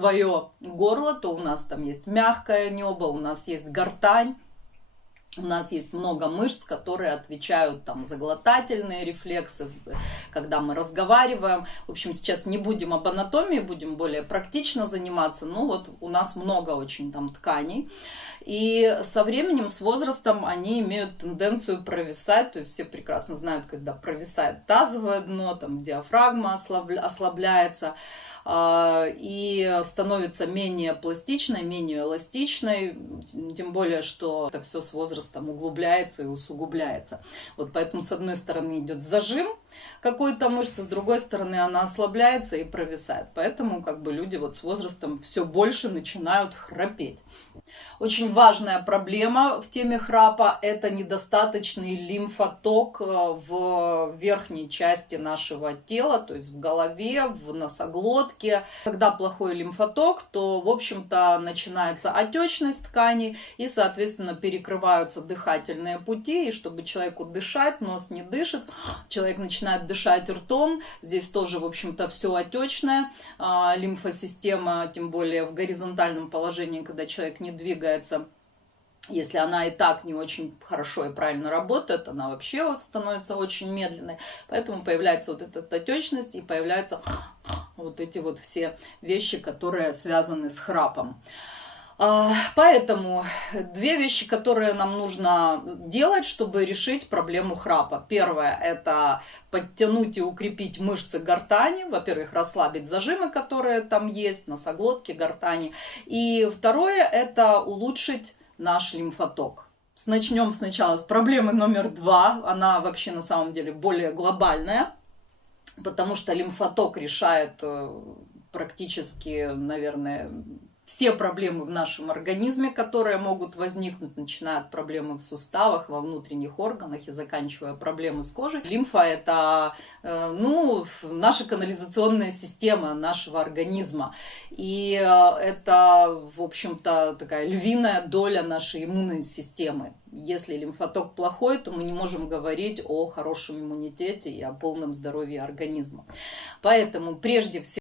свое горло, то у нас там есть мягкое небо, у нас есть гортань. У нас есть много мышц, которые отвечают там за глотательные рефлексы, когда мы разговариваем. В общем, сейчас не будем об анатомии, будем более практично заниматься. Ну вот у нас много очень там тканей. И со временем, с возрастом они имеют тенденцию провисать. То есть все прекрасно знают, когда провисает тазовое дно, там диафрагма ослабляется. И становится менее пластичной, менее эластичной, тем более, что это все с возрастом углубляется и усугубляется. Вот поэтому с одной стороны идет зажим какой-то мышцы, с другой стороны она ослабляется и провисает. Поэтому как бы люди вот с возрастом все больше начинают храпеть. Очень важная проблема в теме храпа – это недостаточный лимфоток в верхней части нашего тела, то есть в голове, в носоглотке. Когда плохой лимфоток, то, в общем-то, начинается отечность тканей и, соответственно, перекрываются дыхательные пути. И чтобы человеку дышать, нос не дышит, человек начинает дышать ртом. Здесь тоже, в общем-то, все отечное. Лимфосистема, тем более в горизонтальном положении, когда человек не двигается, если она и так не очень хорошо и правильно работает, она вообще вот становится очень медленной. Поэтому появляется вот эта отечность и появляются вот эти вот все вещи, которые связаны с храпом. Поэтому две вещи, которые нам нужно делать, чтобы решить проблему храпа. Первое – это подтянуть и укрепить мышцы гортани. Во-первых, расслабить зажимы, которые там есть, носоглотки, гортани. И второе – это улучшить наш лимфоток. Начнем сначала с проблемы номер 2. Она вообще на самом деле более глобальная, потому что лимфоток решает практически, наверное, все проблемы в нашем организме, которые могут возникнуть, начиная от проблемы в суставах, во внутренних органах и заканчивая проблемы с кожей. Лимфа – это наша канализационная система нашего организма. И это, в общем-то, такая львиная доля нашей иммунной системы. Если лимфоток плохой, то мы не можем говорить о хорошем иммунитете и о полном здоровье организма. Поэтому прежде всего